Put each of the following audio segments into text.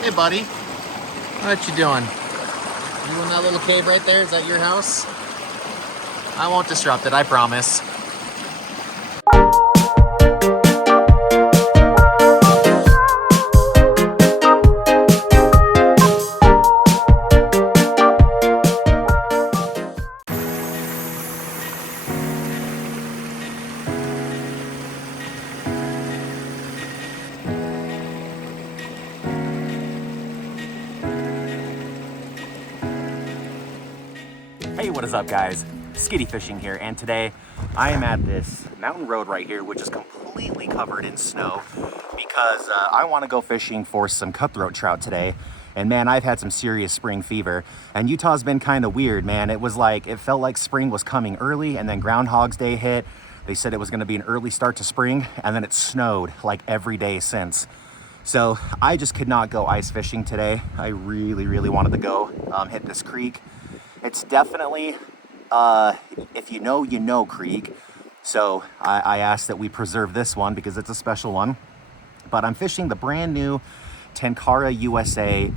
Hey, buddy. What you doing? You in that little cave right there? Is that your house? I won't disrupt it, I promise. Hey, what is up, guys? Skiddy Fishing here, and today I am at this mountain road right here, which is completely covered in snow because I want to go fishing for some cutthroat trout today. And man, I've had some serious spring fever, and Utah's been kind of weird, man. It felt like spring was coming early, and then Groundhog's Day hit. They said it was going to be an early start to spring, and then it snowed like every day since. So I just could not go ice fishing today. I really wanted to go hit this creek. It's definitely, if you know creek. So I asked that we preserve this one because it's a special one. But I'm fishing the brand new Tenkara USA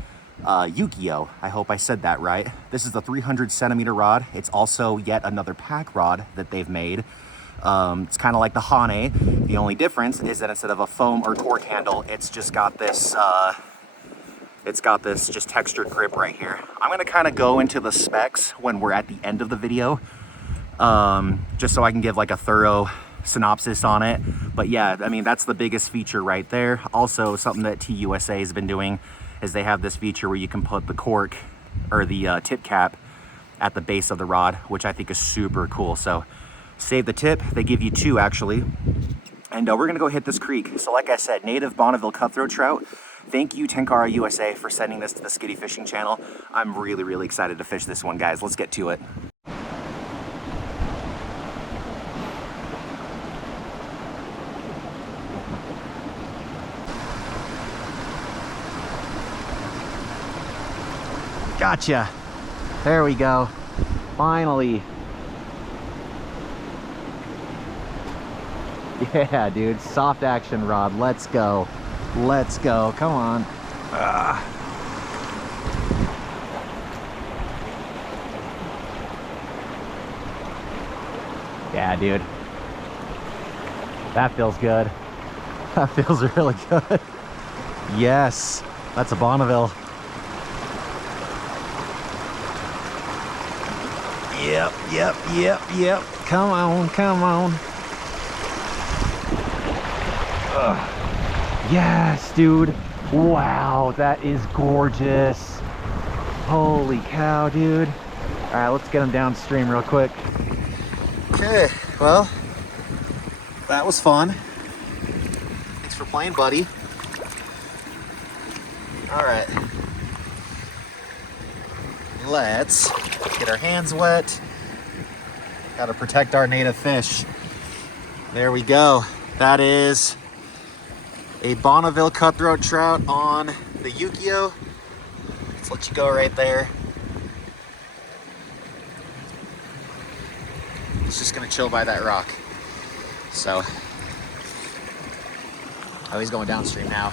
Ukiyo. I hope I said that right. This is the 300 centimeter rod. It's also yet another pack rod that they've made. It's kind of like the Hane. The only difference is that instead of a foam or torque handle, it's just got this just textured grip right here. I'm gonna kind of go into the specs when we're at the end of the video, just so I can give like a thorough synopsis on it. But yeah, I mean, that's the biggest feature right there. Also, something that TUSA has been doing is they have this feature where you can put the cork or the tip cap at the base of the rod, which I think is super cool. So save the tip. They give you two actually. And we're gonna go hit this creek. So like I said, native Bonneville cutthroat trout. Thank you, Tenkara USA, for sending this to the Skiddy Fishing channel. I'm really excited to fish this one, guys. Let's get to it. Gotcha. There we go. Finally. Yeah, dude. Soft action rod. Let's go. Let's go. Come on. Yeah, dude. That feels good. That feels really good. Yes. That's a Bonneville. Yep. Come on. Ugh. Yes, dude. Wow, that is gorgeous. Holy cow, dude. All right, let's get him downstream real quick. Okay, well, that was fun. Thanks for playing, buddy. All right. Let's get our hands wet. Gotta protect our native fish. There we go. That is a Bonneville cutthroat trout on the Ukiyo. Let's let you go right there. It's just gonna chill by that rock. So, oh, he's going downstream now.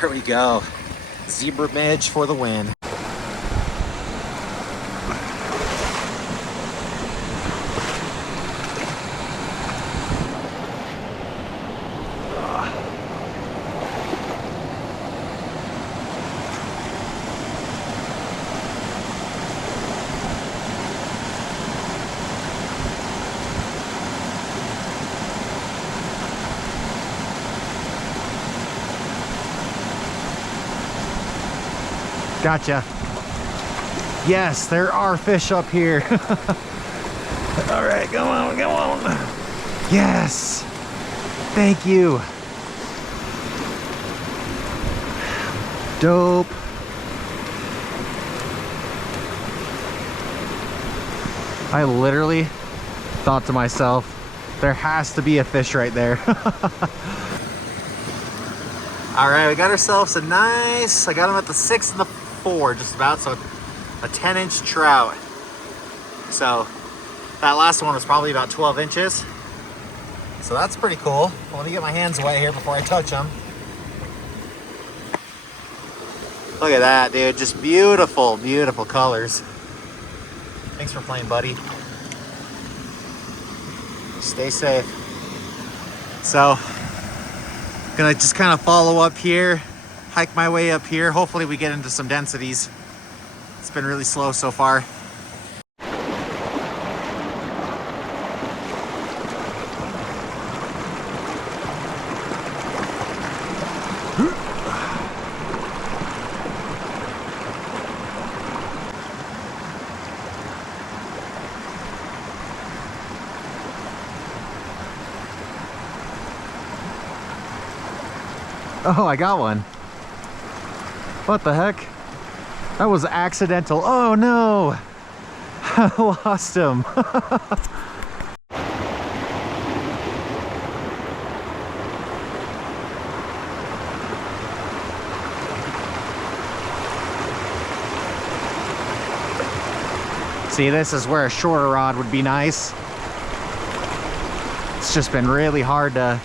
There we go. Zebra midge for the win. Gotcha. Yes, there are fish up here. All right, come on. Yes. Thank you. Dope. I literally thought to myself, there has to be a fish right there. All right, we got ourselves a nice, I got him at the 6 and the 4, just about, so a 10-inch trout. So that last one was probably about 12 inches. So that's pretty cool. Well, let me get my hands wet here before I touch them. Look at that, dude. Just beautiful, beautiful colors. Thanks for playing, buddy. Stay safe. So, gonna just kind of follow up here, hike my way up here. Hopefully we get into some densities. It's been really slow so far. Oh, I got one. What the heck? That was accidental. Oh no! I lost him. See, this is where a shorter rod would be nice. It's just been really hard to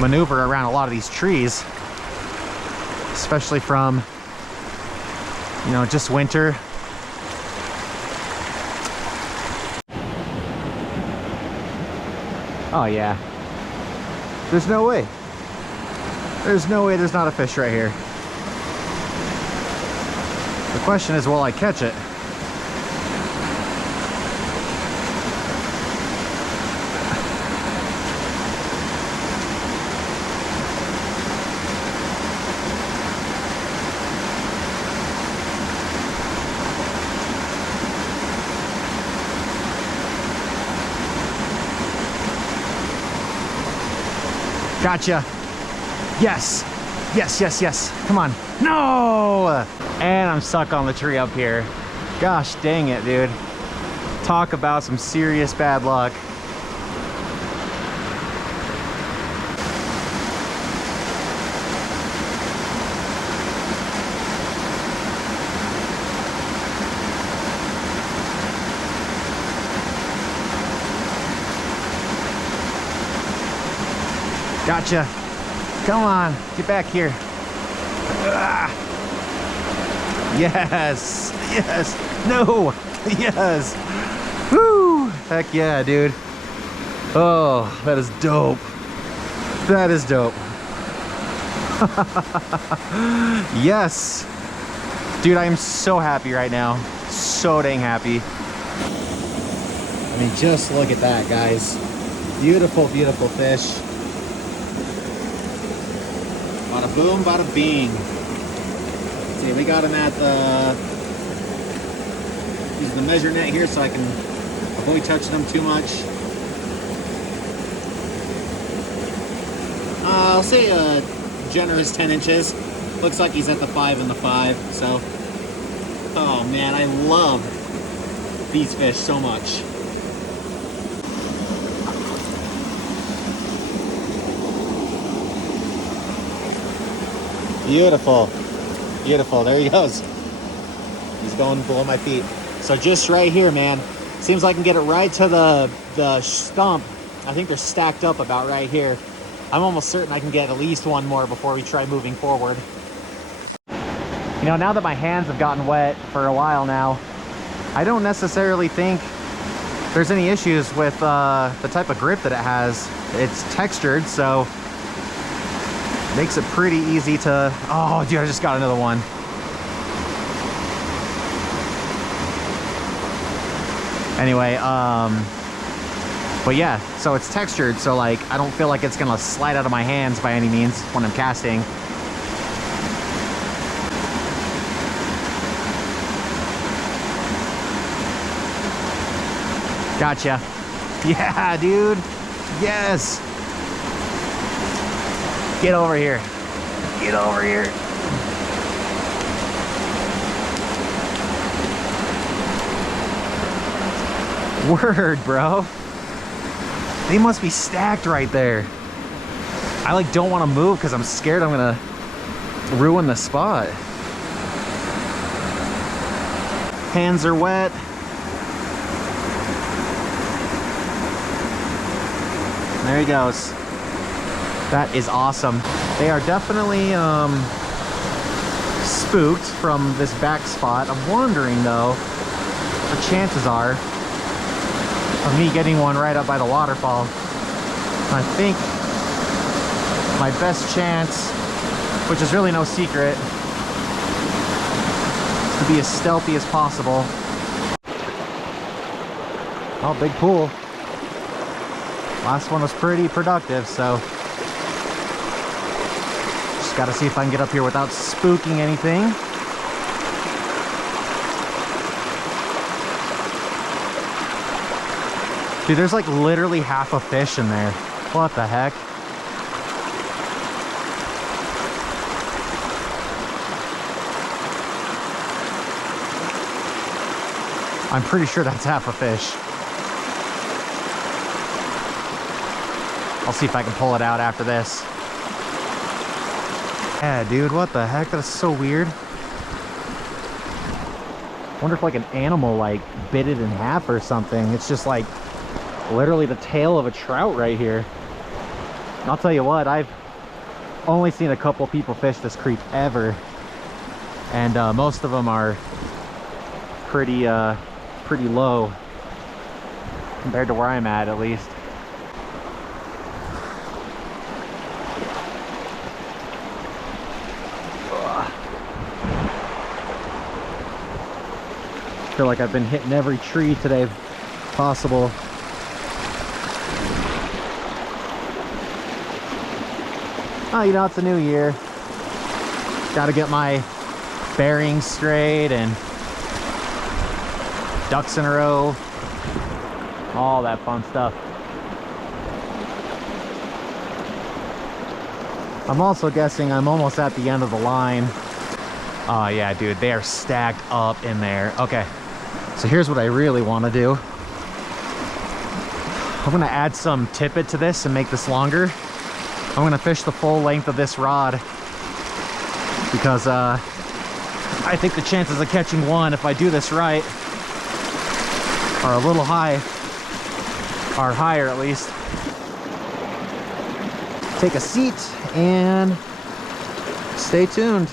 maneuver around a lot of these trees, especially from, you know, just winter. Oh yeah, there's no way there's not a fish right here. The question is, will I catch it? Gotcha. Yes. Yes, yes, yes. Come on. No! And I'm stuck on the tree up here. Gosh dang it, dude. Talk about some serious bad luck. Gotcha. Come on, get back here. Ah. Yes, yes, no, yes. Woo, heck yeah, dude. Oh, that is dope. That is dope. Yes. Dude, I am so happy right now. So dang happy. I mean, just look at that, guys. Beautiful, beautiful fish. Bada boom, bada bing. Let's see, we got him at the, using the measure net here so I can avoid touching them too much. I'll say a generous 10 inches. Looks like he's at the 5 and the 5, so. Oh man, I love these fish so much. Beautiful, beautiful. There he goes. He's going below my feet. So just right here, man. Seems like I can get it right to the stump. I think they're stacked up about right here. I'm almost certain I can get at least one more before we try moving forward. You know, now that my hands have gotten wet for a while now, I don't necessarily think there's any issues with the type of grip that it has. It's textured, so makes it pretty easy to, oh dude, I just got another one. Anyway, but yeah, so it's textured, so like, I don't feel like it's gonna slide out of my hands by any means when I'm casting. Gotcha. Yeah, dude. Yes. Get over here. Get over here. Word, bro. They must be stacked right there. I like don't want to move because I'm scared I'm gonna ruin the spot. Hands are wet. There he goes. That is awesome. They are definitely spooked from this back spot. I'm wondering though, the chances are of me getting one right up by the waterfall. I think my best chance, which is really no secret, is to be as stealthy as possible. Oh, big pool. Last one was pretty productive, so just gotta see if I can get up here without spooking anything. Dude, there's like literally half a fish in there. What the heck? I'm pretty sure that's half a fish. I'll see if I can pull it out after this. Yeah, dude, what the heck? That's so weird. Wonder if like an animal like bit it in half or something. It's just like literally the tail of a trout right here. And I'll tell you what, I've only seen a couple people fish this creek ever, and most of them are pretty low compared to where I'm at least. I feel like I've been hitting every tree today possible. Oh, you know, it's a new year. Gotta get my bearings straight and ducks in a row. All that fun stuff. I'm also guessing I'm almost at the end of the line. Oh yeah, dude, they are stacked up in there. Okay, so here's what I really want to do. I'm gonna add some tippet to this and make this longer. I'm gonna fish the full length of this rod because I think the chances of catching one, if I do this right, are a little high, are higher at least. Take a seat and stay tuned.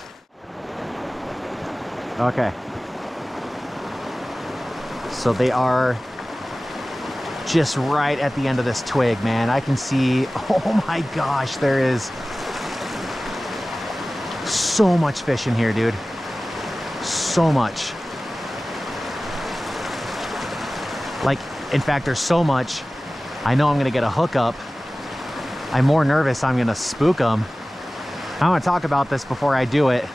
Okay, so they are just right at the end of this twig, man. I can see, oh my gosh, there is so much fish in here, dude. So much. Like, in fact, there's so much, I know I'm gonna get a hookup. I'm more nervous I'm gonna spook them. I want to talk about this before I do it,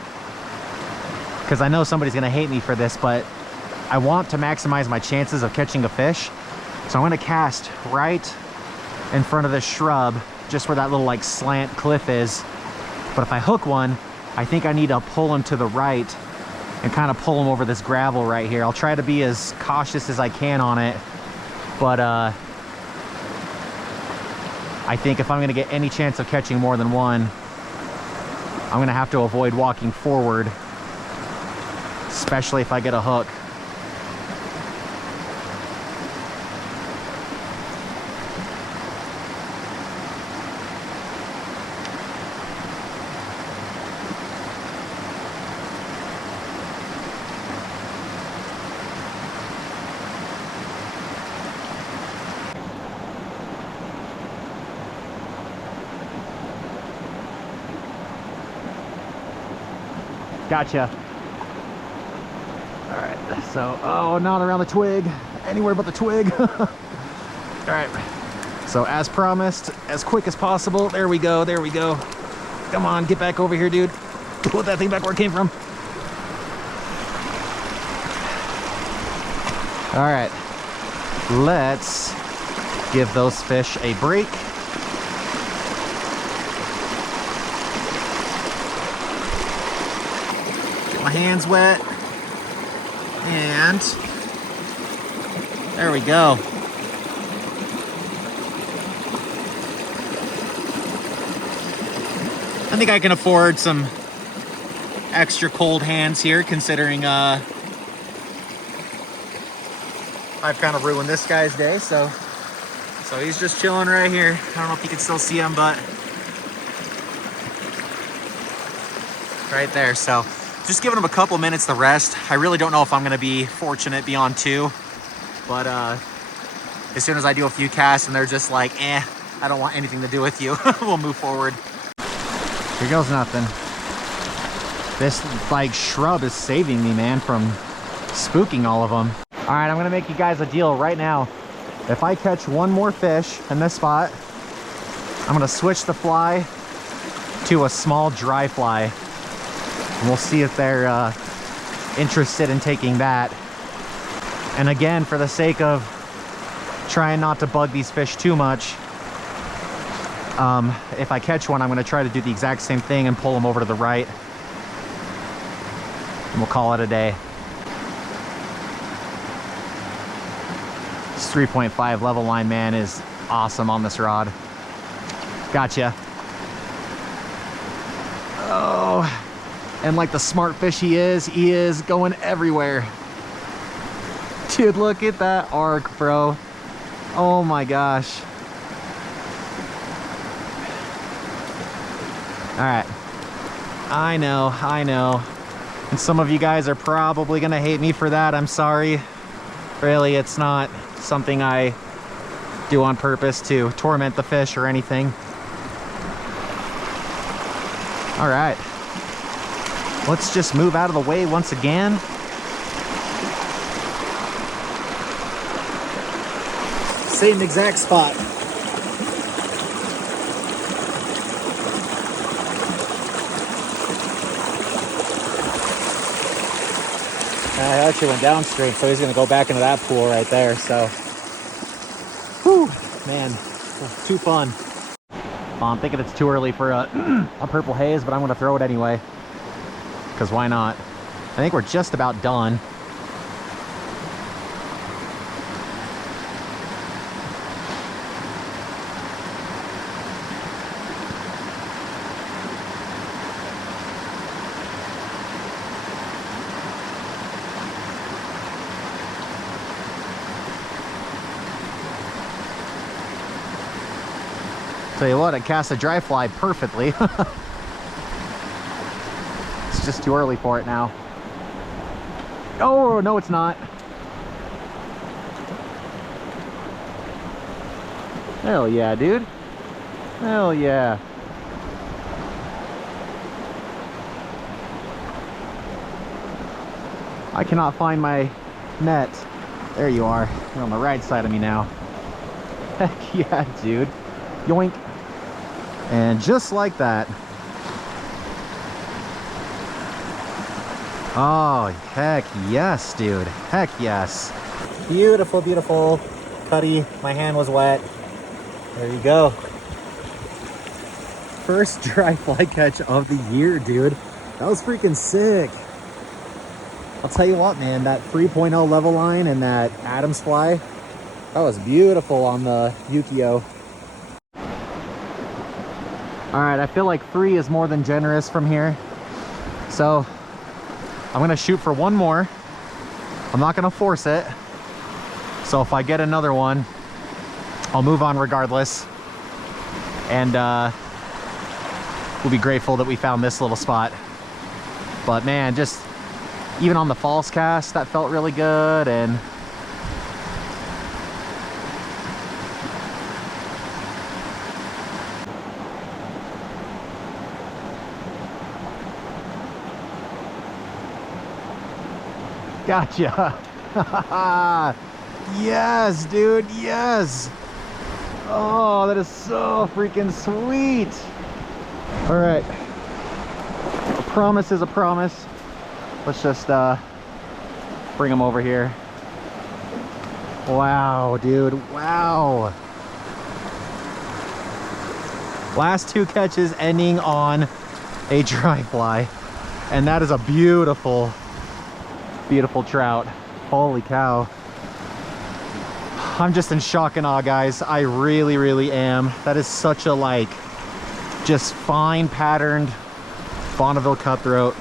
because I know somebody's gonna hate me for this, but I want to maximize my chances of catching a fish. So I'm gonna cast right in front of this shrub, just where that little like slant cliff is. But if I hook one, I think I need to pull him to the right and kind of pull him over this gravel right here. I'll try to be as cautious as I can on it, but I think if I'm gonna get any chance of catching more than one, I'm gonna have to avoid walking forward, especially if I get a hook. Gotcha. All right, so, oh, not around the twig, anywhere but the twig. All right, so as promised, as quick as possible. There we go, there we go. Come on, get back over here, dude. Put that thing back where it came from. All right, let's give those fish a break. My hands wet, and there we go. I think I can afford some extra cold hands here, considering I've kind of ruined this guy's day. So he's just chilling right here. I don't know if you can still see him, but right there. So Just giving them a couple minutes to rest. I really don't know if I'm gonna be fortunate beyond 2, but as soon as I do a few casts and they're just like, I don't want anything to do with you, we'll move forward. Here goes nothing. This like shrub is saving me, man, from spooking all of them. All right, I'm gonna make you guys a deal right now. If I catch one more fish in this spot, I'm gonna switch the fly to a small dry fly. And we'll see if they're interested in taking that. And again, for the sake of trying not to bug these fish too much, if I catch one, I'm gonna try to do the exact same thing and pull them over to the right. And we'll call it a day. This 3.5 level line, man, is awesome on this rod. Gotcha. Oh, and like the smart fish he is going everywhere. Dude, look at that arc, bro. Oh my gosh. All right. I know. And some of you guys are probably gonna hate me for that. I'm sorry. Really, it's not something I do on purpose to torment the fish or anything. All right. Let's just move out of the way once again. Same exact spot. I actually went downstream, so he's gonna go back into that pool right there, so. Whew, man, too fun. Well, I'm thinking it's too early for a purple haze, but I'm gonna throw it anyway, because why not? I think we're just about done. Tell you what, I cast a dry fly perfectly. It's just too early for it now. Oh, no, it's not. Hell yeah, dude. Hell yeah. I cannot find my net. There you are. You're on the right side of me now. Heck yeah, dude. Yoink. And just like that. Oh, heck yes, dude. Heck yes. Beautiful, beautiful cutty. My hand was wet. There you go. First dry fly catch of the year, dude. That was freaking sick. I'll tell you what, man, that 3.0 level line and that Adams fly, that was beautiful on the Ukiyo. All right, I feel like 3 is more than generous from here. So I'm gonna shoot for one more. I'm not gonna force it. So if I get another one, I'll move on regardless. And we'll be grateful that we found this little spot. But man, just even on the false cast, that felt really good. And gotcha. Yes, dude, yes. Oh, that is so freaking sweet. All right, a promise is a promise. Let's just bring them over here. Wow, dude, wow. Last 2 catches ending on a dry fly, and that is a beautiful, beautiful trout. Holy cow. I'm just in shock and awe, guys. I really, really am. That is such a, like, just fine patterned Bonneville cutthroat.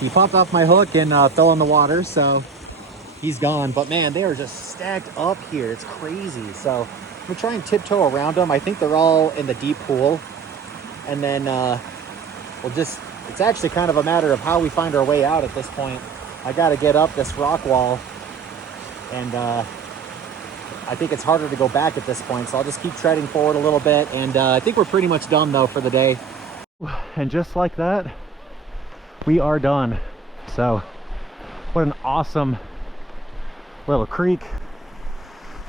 He popped off my hook and fell in the water, so he's gone. But man, they are just stacked up here. It's crazy. So I'm gonna try and tiptoe around them. I think they're all in the deep pool. And then it's actually kind of a matter of how we find our way out at this point. I gotta get up this rock wall, and I think it's harder to go back at this point, so I'll just keep treading forward a little bit, and I think we're pretty much done though for the day. And just like that, we are done. So what an awesome little creek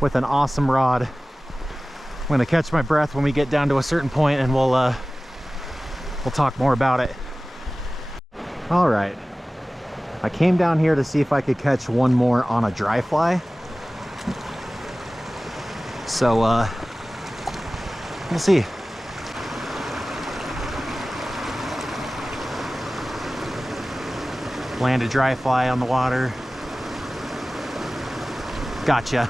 with an awesome rod. I'm gonna catch my breath when we get down to a certain point, and we'll talk more about it. All right, I came down here to see if I could catch one more on a dry fly. So we'll see. Land a dry fly on the water. Gotcha.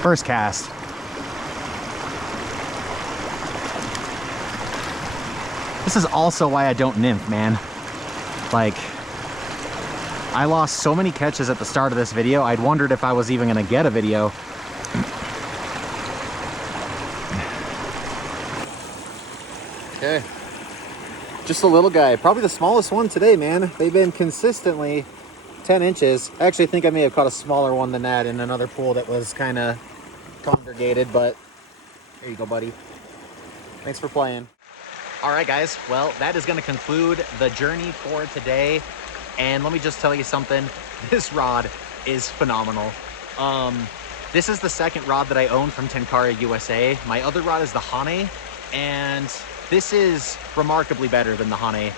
First cast. This is also why I don't nymph, man. Like, I lost so many catches at the start of this video, I'd wondered if I was even gonna get a video. Okay. Just a little guy, probably the smallest one today, man. They've been consistently 10 inches. I actually think I may have caught a smaller one than that in another pool that was kind of congregated, but there you go, buddy. Thanks for playing. All right, guys. Well, that is going to conclude the journey for today. And let me just tell you something. This rod is phenomenal. This is the second rod that I own from Tenkara USA. My other rod is the Hane, and this is remarkably better than the Hane.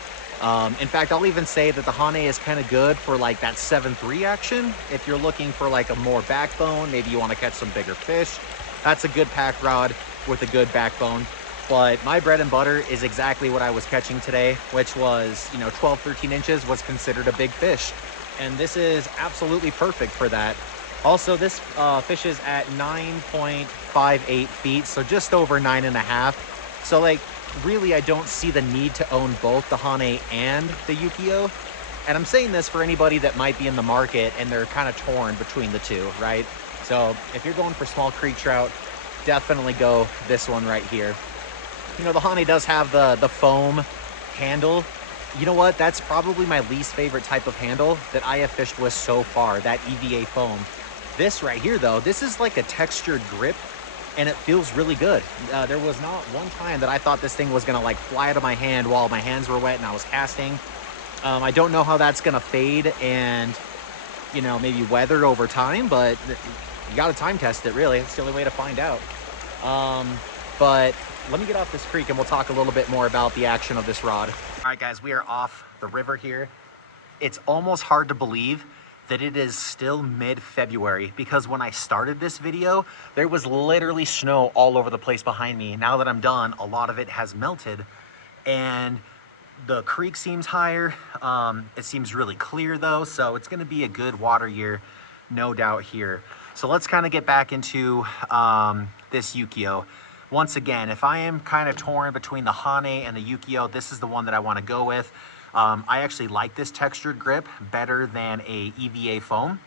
In fact, I'll even say that the Hane is kind of good for like that 7-3 action. If you're looking for like a more backbone, maybe you want to catch some bigger fish, that's a good pack rod with a good backbone. But my bread and butter is exactly what I was catching today, which was, 12, 13 inches was considered a big fish. And this is absolutely perfect for that. Also, this fish is at 9.58 feet, so just over 9.5. So like, really, I don't see the need to own both the Hane and the Ukiyo. And I'm saying this for anybody that might be in the market and they're kind of torn between the two, right? So if you're going for small creek trout, definitely go this one right here. The Hane does have the foam handle. You know what? That's probably my least favorite type of handle that I have fished with so far, that EVA foam. This right here, though, this is like a textured grip, and it feels really good. There was not one time that I thought this thing was gonna like fly out of my hand while my hands were wet and I was casting. I don't know how that's gonna fade and, maybe weather over time, but you gotta time test it, really. It's the only way to find out. But let me get off this creek and we'll talk a little bit more about the action of this rod. All right, guys, we are off the river here. It's almost hard to believe that it is still mid-February, because when I started this video, there was literally snow all over the place behind me. Now that I'm done, a lot of it has melted, and the creek seems higher. It seems really clear though, so it's gonna be a good water year, no doubt here. So let's kind of get back into this Ukiyo. Once again, if I am kind of torn between the Hane and the Ukiyo, this is the one that I want to go with. I actually like this textured grip better than a EVA foam.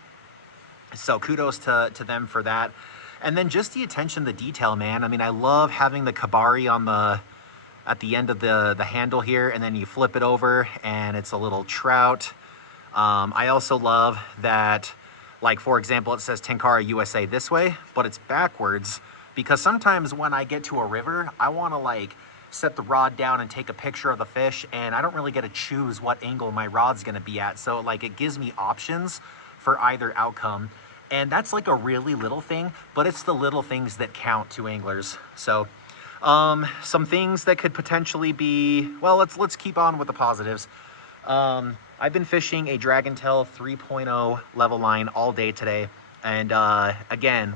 So kudos to them for that. And then just the attention to detail, man. I mean, I love having the kabari on at the end of the handle here, and then you flip it over and it's a little trout. I also love that, like, for example, it says Tenkara USA this way, but it's backwards, because sometimes when I get to a river, I want to like set the rod down and take a picture of the fish, and I don't really get to choose what angle my rod's going to be at. So like, it gives me options for either outcome. And that's like a really little thing, but it's the little things that count to anglers. So some things that could potentially be, well, let's keep on with the positives. I've been fishing a Dragontail 3.0 level line all day today. And again,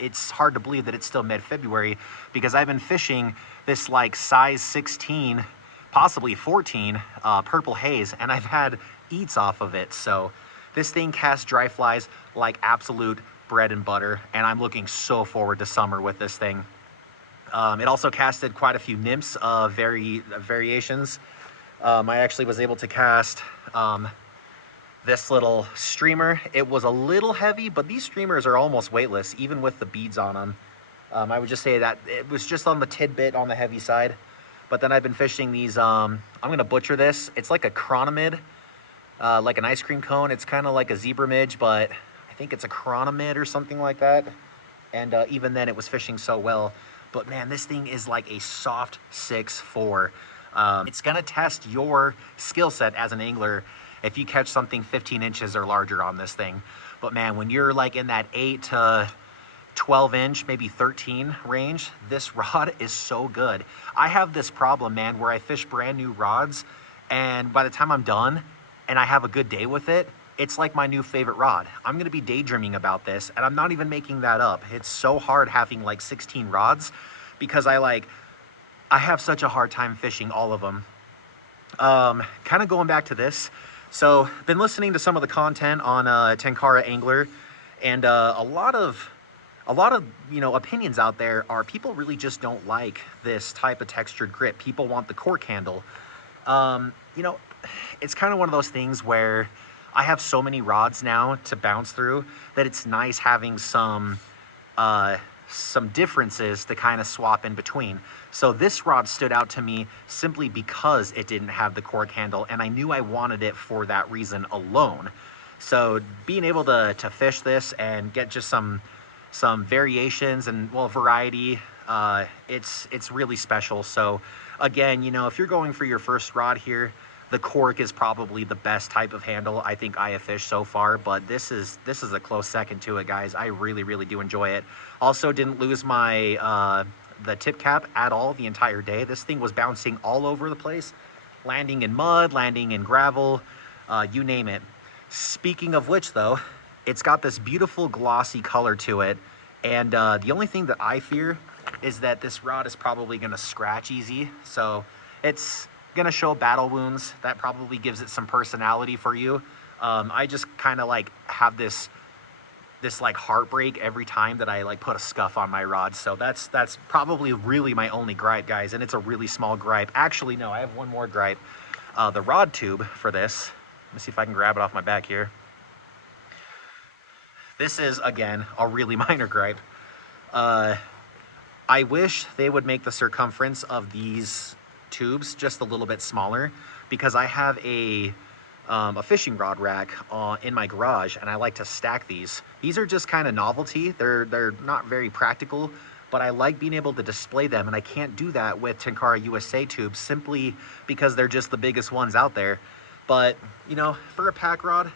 it's hard to believe that it's still mid-February, because I've been fishing this like size 16, possibly 14 purple haze, and I've had eats off of it. So this thing casts dry flies like absolute bread and butter, and I'm looking so forward to summer with this thing. It also casted quite a few nymphs of variations. I actually was able to cast this little streamer. It was a little heavy, but these streamers are almost weightless, even with the beads on them. I would just say that it was just on the tidbit on the heavy side. But then I've been fishing these, I'm gonna butcher this. It's like a chronomid, like an ice cream cone. It's kind of like a zebra midge, but I think it's a chronomid or something like that. And even then it was fishing so well. But man, this thing is like a soft 6'4". It's gonna test your skill set as an angler if you catch something 15 inches or larger on this thing. But man, when you're like in that 8 to 12 inch, maybe 13 range, this rod is so good. I have this problem, man, where I fish brand new rods, and by the time I'm done and I have a good day with it, it's like my new favorite rod. I'm gonna be daydreaming about this, and I'm not even making that up. It's so hard having like 16 rods because I have such a hard time fishing all of them. Kind of going back to this. So been listening to some of the content on Tenkara Angler, and a lot of opinions out there are people really just don't like this type of textured grip. People want the cork handle. It's kind of one of those things where I have so many rods now to bounce through that it's nice having some differences to kind of swap in between. So this rod stood out to me simply because it didn't have the cork handle, and I knew I wanted it for that reason alone. So being able to fish this and get just some variations and, well, variety, it's really special. So again, if you're going for your first rod here, the cork is probably the best type of handle I think I have fished so far, but this is a close second to it, guys. I really, really do enjoy it. Also didn't lose my the tip cap at all the entire day. This thing was bouncing all over the place, landing in mud, landing in gravel, you name it. Speaking of which, though, it's got this beautiful glossy color to it, and the only thing that I fear is that this rod is probably going to scratch easy, so it's gonna show battle wounds. That probably gives it some personality for you. I just kind of like have this like heartbreak every time that I like put a scuff on my rod. So that's probably really my only gripe, guys, and it's a really small gripe. Actually, no, I have one more gripe. The rod tube for this, let me see if I can grab it off my back here. This is, again, a really minor gripe. I wish they would make the circumference of these tubes just a little bit smaller, because I have a fishing rod rack in my garage, and I like to stack these. These are just kind of novelty. They're not very practical, but I like being able to display them, and I can't do that with Tenkara USA tubes simply because they're just the biggest ones out there. But for a pack rod,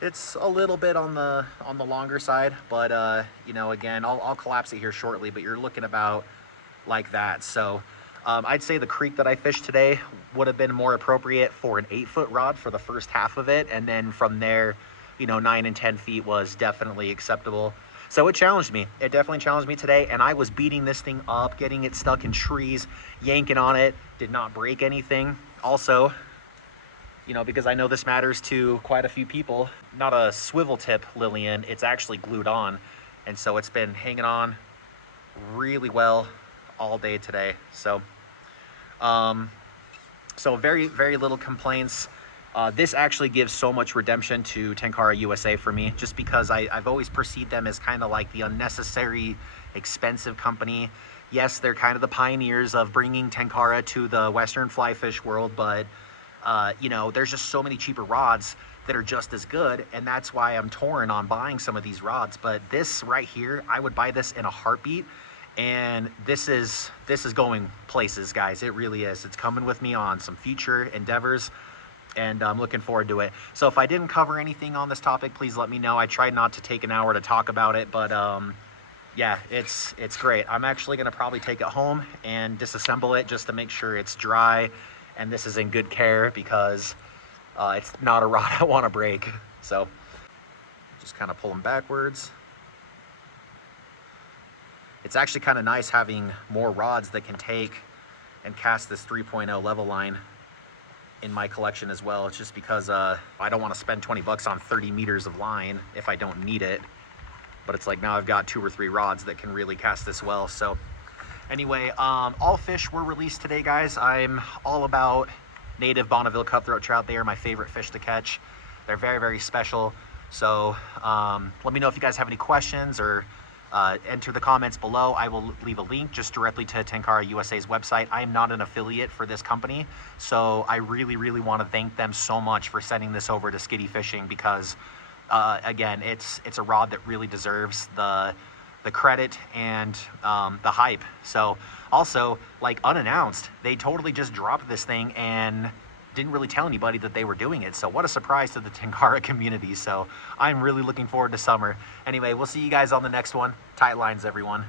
it's a little bit on the longer side, but again, I'll collapse it here shortly, but you're looking about like that. So I'd say the creek that I fished today would have been more appropriate for an 8-foot rod for the first half of it, and then from there, 9 and 10 feet was definitely acceptable. So it challenged me. It definitely challenged me today, and I was beating this thing up, getting it stuck in trees, yanking on it, did not break anything. Also, because I know this matters to quite a few people, not a swivel tip lilian, it's actually glued on, and so it's been hanging on really well all day today. So very, very little complaints. This actually gives so much redemption to Tenkara USA for me, just because I've always perceived them as kind of like the unnecessary expensive company. Yes, they're kind of the pioneers of bringing Tenkara to the Western fly fish world, but there's just so many cheaper rods that are just as good, and that's why I'm torn on buying some of these rods. But this right here, I would buy this in a heartbeat. And this is going places, guys. It really is. It's coming with me on some future endeavors, and I'm looking forward to it. So if I didn't cover anything on this topic, please let me know. I tried not to take an hour to talk about it, but yeah, it's great. I'm actually gonna probably take it home and disassemble it just to make sure it's dry and this is in good care, because it's not a rod I want to break. So just kind of pull them backwards. It's actually kind of nice having more rods that can take and cast this 3.0 level line in my collection as well. It's just because I don't want to spend 20 bucks on 30 meters of line if I don't need it. But it's like now I've got 2 or 3 rods that can really cast this well. So anyway, all fish were released today, guys. I'm all about native Bonneville cutthroat trout. They are my favorite fish to catch. They're very, very special. So let me know if you guys have any questions, or enter the comments below. I will leave a link just directly to Tenkara USA's website. I am not an affiliate for this company, so I really, really want to thank them so much for sending this over to Skiddy Fishing, because again, it's a rod that really deserves the credit and the hype. So also, like, unannounced, they totally just dropped this thing and didn't really tell anybody that they were doing it. So what a surprise to the Tenkara community. So I'm really looking forward to summer. Anyway, we'll see you guys on the next one. Tight lines, everyone.